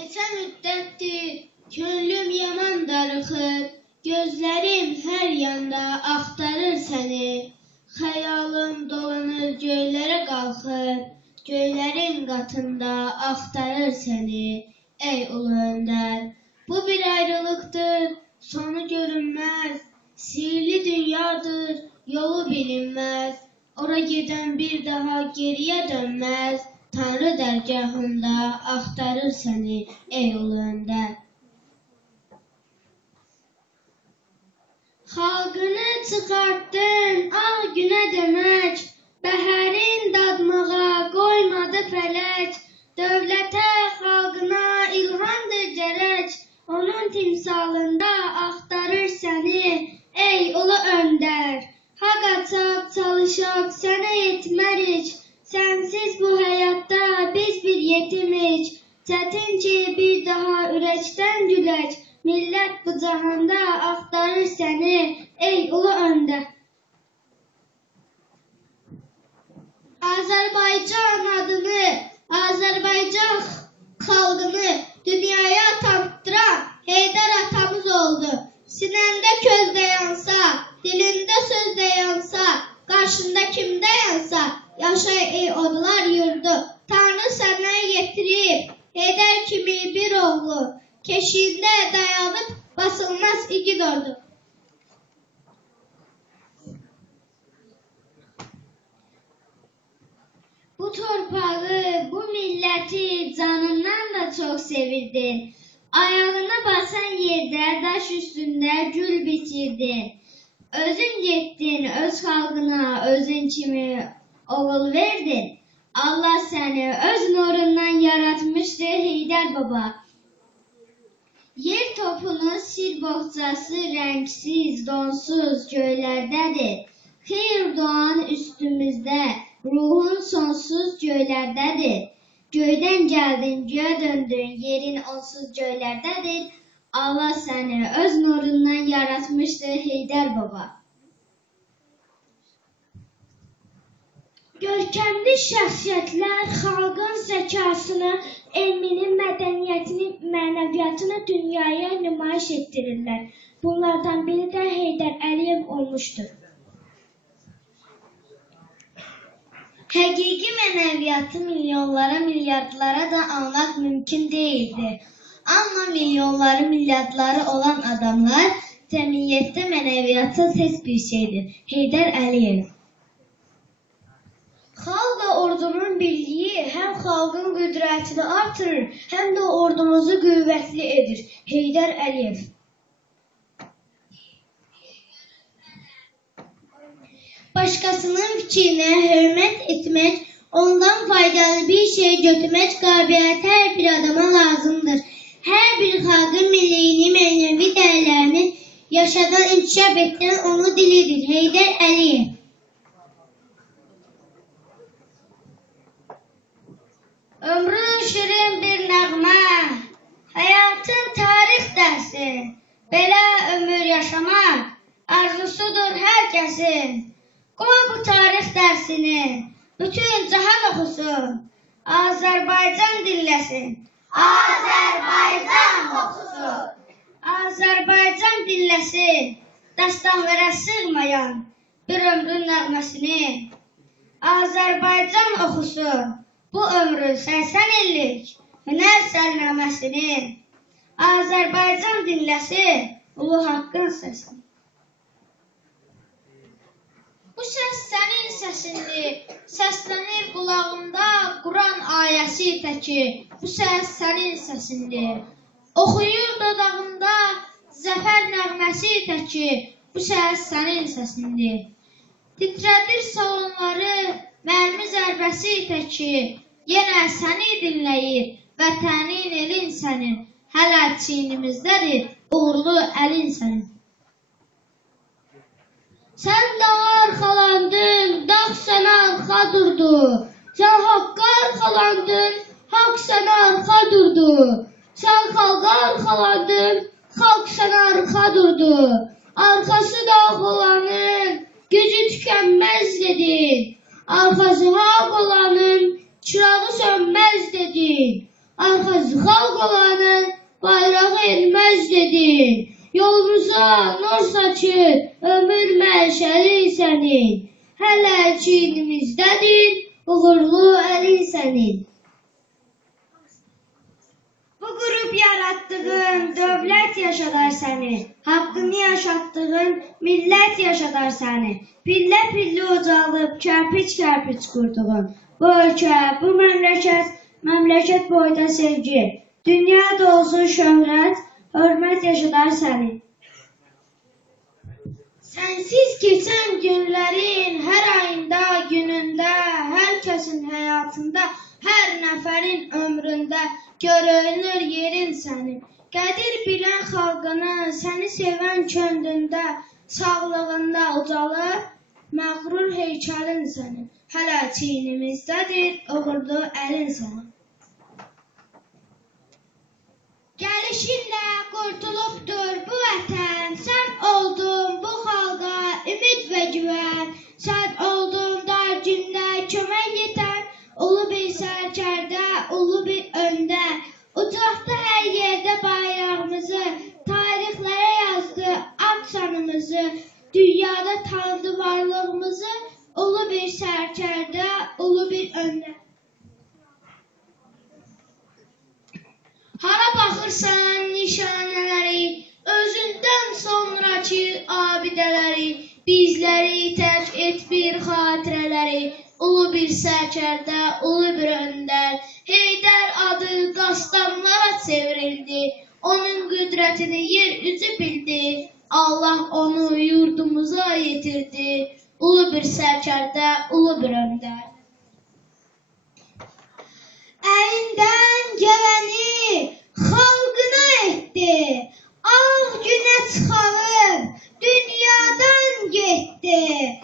Neçə müddətdir könlüm yaman darıxır, gözlərim hər yanda axtarır səni. Xəyalım dolanır göylərə qalxır, göylərin qatında axtarır səni. Ey ulu öndər, bu bir ayrılıqdır, sonu görünməz, sirli dünyadır, yolu bilinməz. Ora gedən bir daha geriyə dönməz, Tanrı dərgahında axtarır səni, ey ulu öndər. Xalqını çıxartdın ağ günə demək, bəhərin dadmağa qoymadı fələk. Dövlətə, xalqına ilhamdır gərək, onun timsalında axtarır səni, ey ulu öndər. Ha qaçaq, çalışaq, sənə yetmərik, sənsiz bu həyatda biz bir yetimik. Çətin ki, bir daha ürəkdən gülək, millət bu cahanda axtarır səni, ey ulu öndər. Azərbaycan adını, Azərbaycan xalqını dünyaya tanıtdıran Heydər atamız oldu. Sinəndə közdə yansa, dilində sözdə yansa, qarşında kimdə yansa, yaşay ey odlar yurdu. Tanrı səndən yetirib, Heydər kimi bir oğlu, keşiyində dayanıb basılmaz igid ordu. Bu torpağı, bu milləti canından da çox sevirdi. Ayağına basan yerdə, daş üstündə gül bitirdin. Özün getdin, öz xalqına, özün kimi oğul verdin. Allah səni öz nurundan yaratmışdı Heydər baba. Yer topunu sil boğçası rəngsiz, donsuz göylərdədir. Xeyr doğan üstümüzdə, ruhun sonsuz göylərdədir. Göydən gəldin, göyə döndün, yerin onsuz göylərdədir. Allah səni öz nurundan yaratmışdı Heydər baba. Görkəmli şəxsiyyətlər xalqın zəkasını, elmini, mədəniyyətini, mənəviyyatını dünyaya nümayiş etdirirlər. Bunlardan biri də Heydər Əliyev olmuşdur. Həqiqi mənəviyyatı milyonlara, milyardlara da anlamaq mümkün deyildir. Amma milyonları, milyardları olan adamlar cəmiyyətdə mənəviyyatı tez bir şeydir. Heydər Əliyev. Xalqla ordunun birliyi həm xalqın qüdrətini artırır, həm də ordumuzu qüvvətli edir. Heydər Əliyev. Başqasının fikrinə hörmət etmək, ondan faydalı bir şey götürmək qabiliyyəti hər bir adama lazımdır. Hər bir xalqın milliyini, mənəvi dəyərlərini yaşadan, inkişaf etdən onu dilidir. Heydər Əliyev. Ömrün şirin bir nəğmə, həyatın tarix dərsi, belə ömür yaşamaq arzusudur hər kəsin. Qoy bu tarix dərsini bütün cahan oxusun, Azərbaycan dinləsin. Azərbaycan oxusun, Azərbaycan dinləsin, dastanlara sığmayan bir ömrün nəğməsini. Azərbaycan oxusun, bu ömrün 80 illik hünər sərnaməsini. Azərbaycan dinləsin, ulu haqqın səsini. Bu səs sənin səsindir, səslənir qulağımda Quran ayəsi təki. Bu səs sənin səsindir, oxuyur dodağımda zəfər nəğməsi təki. Bu səs sənin səsindir, titrədir salonları mərmi zərbəsi təki. Yenə səni dinləyir, vətənin elin sənin, hələ çiynimizdədir uğurlu əlin sənin. Sən dağa arxalandın, dağ sənə arxa durdu. Sən haqqa arxalandın, haqq sənə arxa durdu. Sən xalqa arxalandın, xalq sənə arxa durdu. Arxası dağ olanın gücü tükənməz dedin. Arxası haqq olanın çırağı sönməz dedin. Arxası xalq olanın Başına nur saçır, ömür məşəli sənin. Hələ çiynimizdədir, uğurlu əlin sənin. Bu qrup yaratdığın dövlət yaşadar səni. Haqqını yaşatdığın millət yaşadar səni. Pillə-pilli ucalıb, kərpic-kərpic qurduğun. Bu ölkə, bu məmləkət boyda sevgi. Dünya dolusu şöhrət, hörmət yaşadar səni. Sənsiz keçən günlərin hər ayında, günündə, hər kəsin həyatında, hər nəfərin ömründə görünür yerin sənin. Qədir bilən xalqını, səni sevən köndündə, sağlığında ucalıb, məğrur heykəlin sənin. Hələ çiynimizdədir, uğurlu əlin sənin. Gəlişinlə qurtulubdur bu vətən, sən oldun bu xalqa ümid və güvən, sən oldun dar gündə kömək edən, ulu bir sərkərdə, ulu bir öndər, ucaqda hər yerdə bayrağımızı, tarixlərə yazdı ad sanımızı, dünyada tanıdı varlığımızı, ulu bir sərkərdə, ulu bir öndər. Hara baxırsan nişanələri, özündən sonraki abidələri, bizləri tərk et bir xatirələri, ulu bir sərkərdə, ulu bir öndər, Heydər adı dastanlara çevrildi, onun qüdrətini yer üzü bildi, Allah onu yurdumuza yetirdi, ulu bir sərkərdə, ulu bir öndər. Əlindən gələni xalqına etdi, ağ günə çıxarıb dünyadan getdi.